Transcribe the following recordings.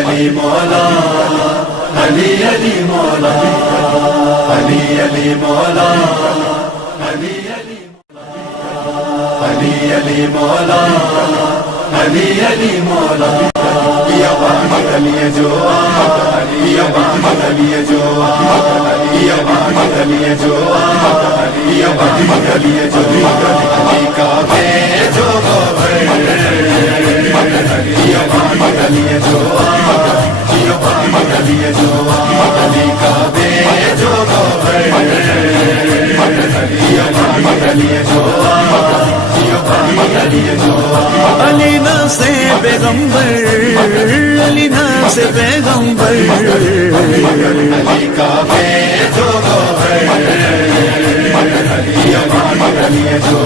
علی مولا علی علی مولا علی علی مولا علی علی علی علی مولا علی علی مولا یا محمد علی جو یا محمد علی جو یا محمد علی جو یا محمد علی جو علی کا جو یا محمد علی جو یا محمد علی جو علی کا جو یا محمد علی جو علی نام سے پیغمبر علی نام سے پیغمبر علی کا جو یا محمد علی جو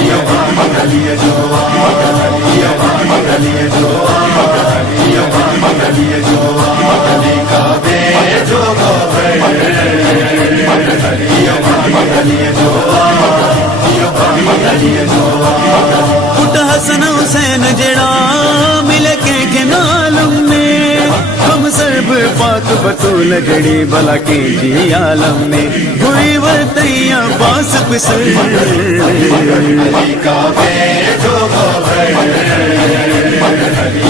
یا محمد علی جو یا محمد علی جو یا محمد علی جو علی کا جو یا محمد علی جو پٹ حسن حسین جڑا ملے کے نالم میں ہم سرب پاک بطول جڑی بلا کی جی عالم میں ہوئی ورتیاں پاس پسر علی کا جو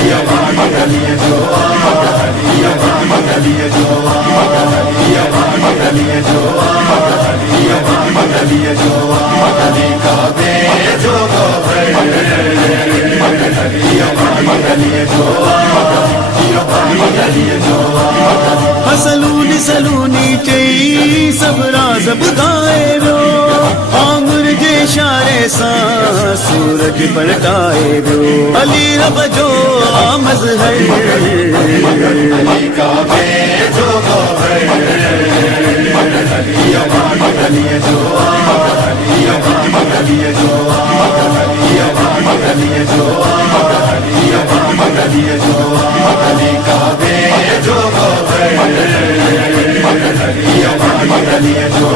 یا محمد علی جو یا محمد علی جو یا محمد علی جو یا محمد علی جو علی کا جو یا محمد علی جو یا محمد علی جو سلونی سلونی چئی سب راز بدائے رو آنگر جے اشارے سا سورج پلٹائے رو علی رب جو آمز ہے علی کا جو یا محمد علی جو یا محمد علی جو یا محمد علی جو یا محمد علی جو علی کا جو یا محمد علی جو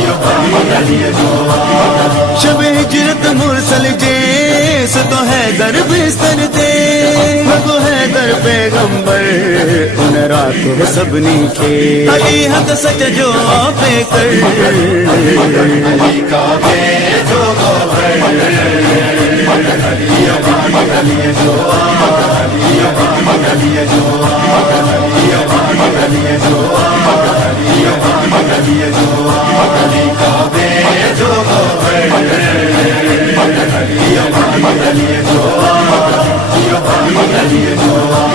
یا محمد علی جو شب ہجرت مرسل جیس تو ہے در بستر تے وہ ہے در پیغمبر ان رات سب نیچے علی حق سچ جو آپ کر علی کا جو یا محمد علی جو یا محمد علی جو یا محمد علی جو یا محمد علی جو علی کا جو یا محمد علی جو یا محمد علی جو